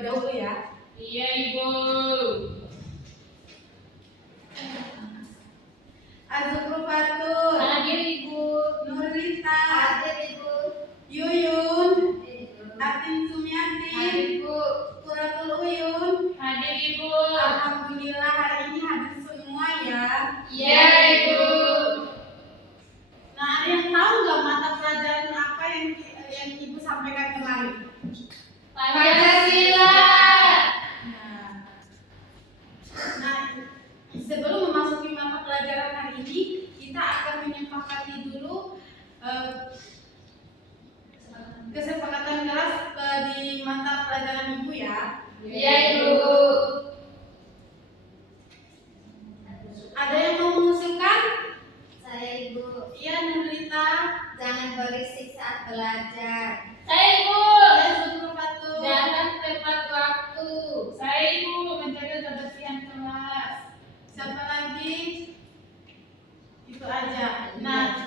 terlebih dahulu ya. Iya, Ibu. Azukrufatul. Hadir, Ibu. Nurlita. Hadir, Ibu. Yuyun. Ibu. Atin Sumiati. Hadir, Ibu. Quratul Uyun. Hadir, Ibu. Alhamdulillah hari ini hadir semua ya. Iya, Ibu. Nah, ada yang tahu nggak mata pelajaran apa yang Ibu sampaikan kemarin? Pancasila. Nah, sebelum memasuki mata pelajaran hari ini, kita akan menyepakati dulu kesepakatan kelas di mata pelajaran Ibu ya. Iya, Ibu. Ada yang mau mengusulkan? Saya, Ibu. Iya, Nurlita. Jangan berisik saat belajar. Saya, Ibu. Iya, Zukrufatul. Datang tepat waktu. Saya, Ibu, menjaga kebersihan kelas. Siapa lagi? Itu aja. Nah,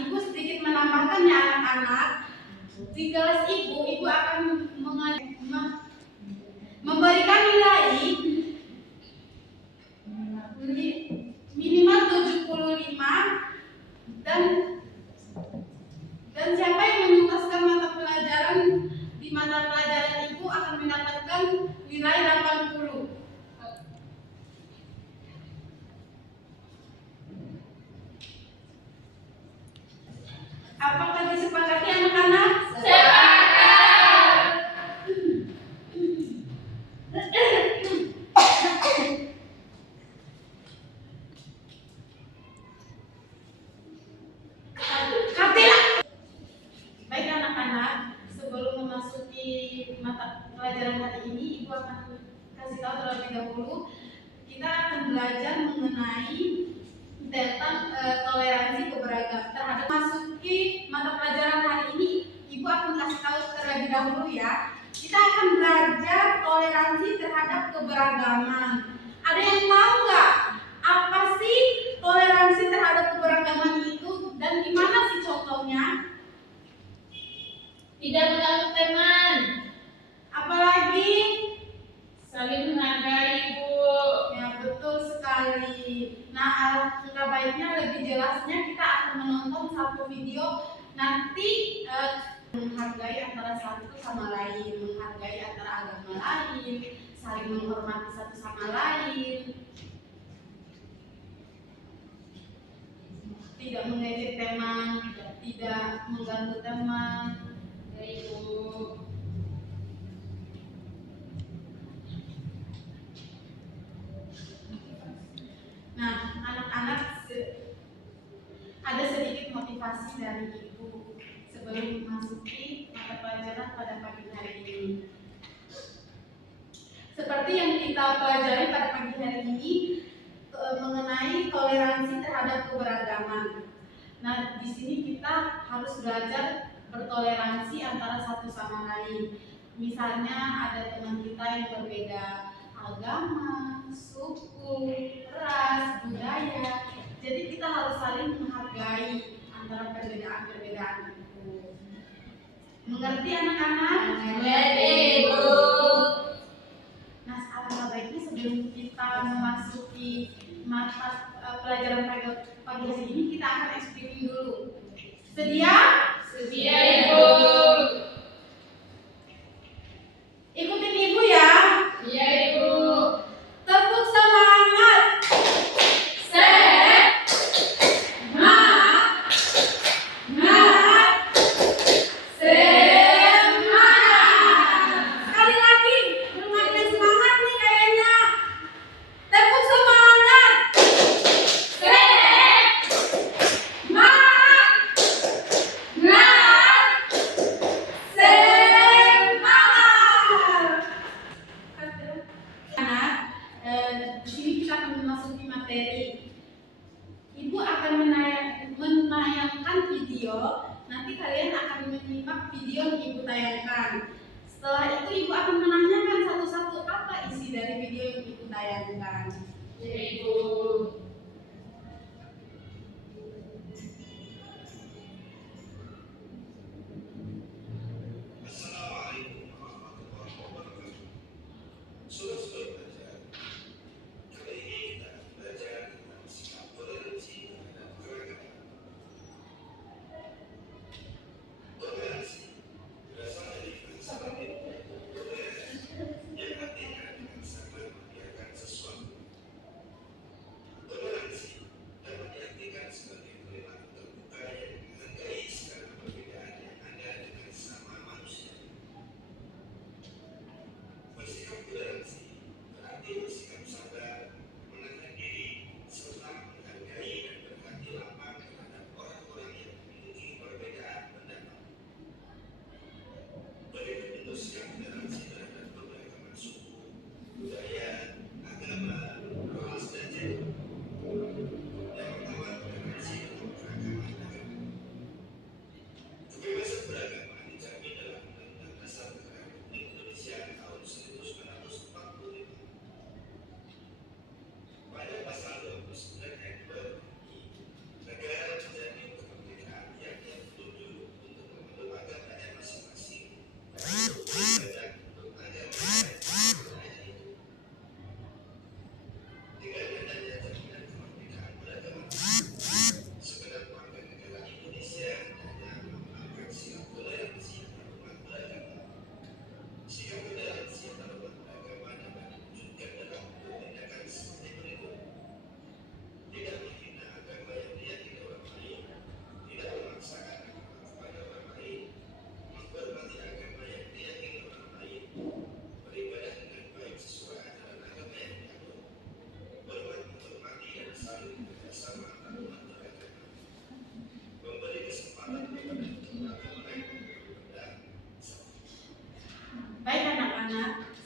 Ibu sedikit menambahkan ya anak-anak. Di kelas Ibu akan memberikan nilai minimal 75 dan siapa yang menuntaskan mata pelajaran di mata pelajaran Ibu akan mendapatkan nilai 80. Apakah disepakati anak-anak? Sepakat. Katilah. Baik anak-anak, sebelum memasuki mata pelajaran hari ini, Ibu akan kasih tahu terlebih dahulu. Kita akan belajar mengenai tentang toleransi keberagaman. Terhadap masuki mata pelajaran hari ini, Ibu akan kasih tahu terlebih dahulu ya. Kita akan belajar toleransi terhadap keberagaman. Ada yang tahu nggak apa sih toleransi terhadap keberagaman itu dan gimana sih contohnya? Tidak mengganggu teman. Apalagi? Saling menghargai, Ibu. Ya betul sekali. Nah, alangkah baiknya lebih jelasnya kita akan menonton satu video nanti menghargai antara satu sama lain, menghargai antara agama lain, saling menghormati satu sama lain, tidak mengejek teman, tidak mengganggu teman. Ya, Ibu. Nah, anak-anak ada sedikit motivasi dari Ibu sebelum memasuki mata pelajaran pada pagi hari ini. Seperti yang kita pelajari pada pagi hari ini mengenai toleransi terhadap keberagaman. Nah, di sini kita harus belajar bertoleransi antara satu sama lain. Misalnya ada teman kita yang berbeda agama, suku, ras, budaya. Jadi kita harus saling menghargai antara perbedaan-perbedaan itu. Mengerti anak-anak? Mengerti, Ibu. Nah, alangkah baiknya sebelum kita memasuki mata pelajaran pagi hari ini, kita akan explaining dulu. Sedia? Sedia, Ibu. Ikutin Ibu ya. Iya, Ibu. Tepuk semangat. Sekali lagi, belum ada yang semangat nih kayaknya. Tepuk semangat. Di sini kita akan memasuki materi. Ibu akan menayangkan video. Nanti kalian akan menyimak video yang Ibu tayangkan. Setelah itu Ibu akan menanyakan satu-satu apa isi dari video yang Ibu tayangkan. Ya, Ibu.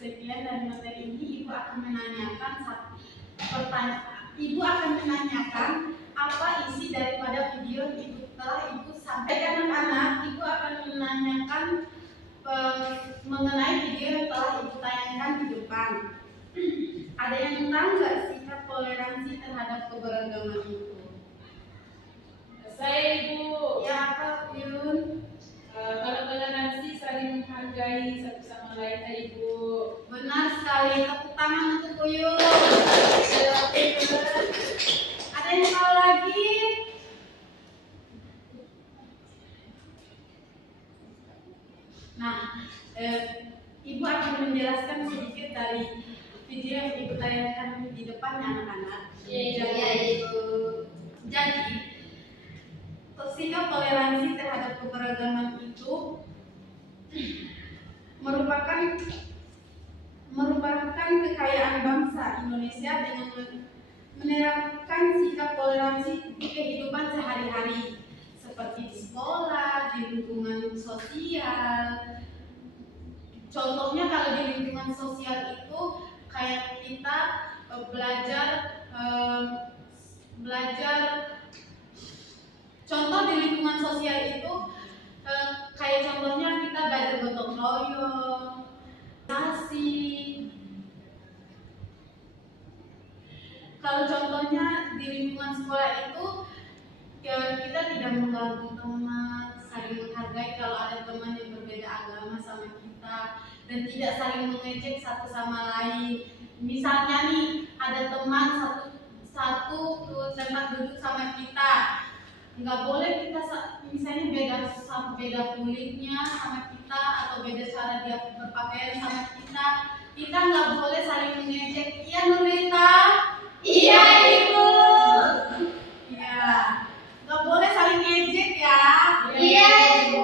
sekian dari materi ini, Ibu akan menanyakan satu pertanyaan. Ibu akan menanyakan apa isi daripada video itu telah Ibu sampaikan. Anak-anak, Ibu akan menanyakan mengenai video yang telah Ibu tayangkan di depan. Ada yang tahu nggak sikap toleransi terhadap keberagaman itu? Saya Ibu. Ya, apa Yun? Kalau toleransi saling menghargai satu sama lain, Ibu. Benar sekali. Tepuk tangan untuk Uyun. Ada yang tahu lagi? Nah, Ibu akan menjelaskan sedikit dari video yang Ibu tayangkan di depan anak-anak. Iya, Ibu. Jadi, sikap toleransi terhadap keberagaman itu merupakan kekayaan bangsa Indonesia dengan menerapkan sikap toleransi di kehidupan sehari-hari seperti di sekolah, di lingkungan sosial. Contohnya kalau di lingkungan sosial itu kayak kita belajar. Contoh di lingkungan sosial itu kayak contohnya kita belajar gotong royong, kasih. Kalau contohnya di lingkungan sekolah itu kita tidak mengganggu teman, saling menghargai kalau ada teman yang berbeda agama sama kita, dan tidak saling mengejek satu sama lain. Misalnya nih ada teman satu tempat duduk sama kita, nggak boleh kita misalnya beda kulitnya sama kita atau beda cara dia berpakaian sama kita nggak boleh saling mengejek. Iya Nurita? Iya, Ibu. Iya, nggak boleh saling ngejek ya. Iya, Ibu.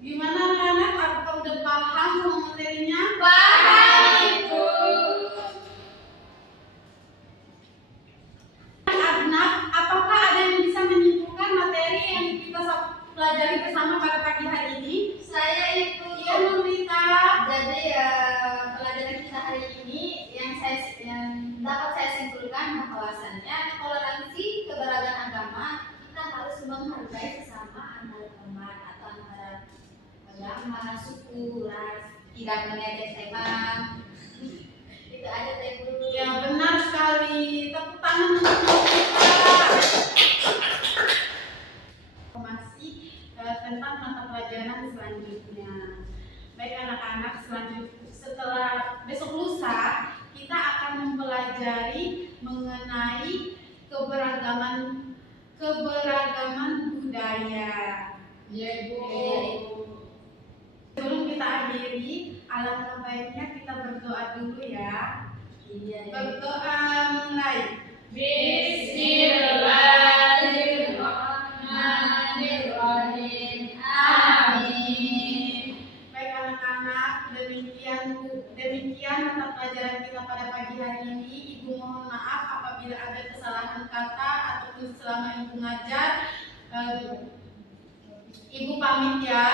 Gimana anak-anak? Apakah udah paham sama materinya? Paham, Ibu. Anak, apakah ada yang bisa menyimpulkan materi yang kita pelajari bersama pada pagi hari ini? Saya, Ibu. Iya Nurita. Jadi pelajaran kita hari ini yang dapat saya simpulkan bahwasannya toleransi keberagaman agama, kita harus menghargai sesama antara teman atau antara agama, suku, ras, tidak mengejek teman. Itu aja, Ibu. Ya benar sekali. Tepuk tangan untuk Nurita. Informasi tentang mata pelajaran selanjutnya. Baik anak-anak, setelah besok lusa kita akan mempelajari mengenai keberagaman budaya. Iya, Ibu. Iya, Ibu. Sebelum kita akhiri, alangkah baiknya kita berdoa dulu ya. Iya, Ibu. Berdoa mulai. Bismillahirrahmanirrahim. Amin. Baik anak-anak, demikian mata pelajaran kita pada pagi hari ini. Ibu mohon maaf apabila ada kesalahan kata ataupun selama Ibu ngajar. Ibu pamit ya.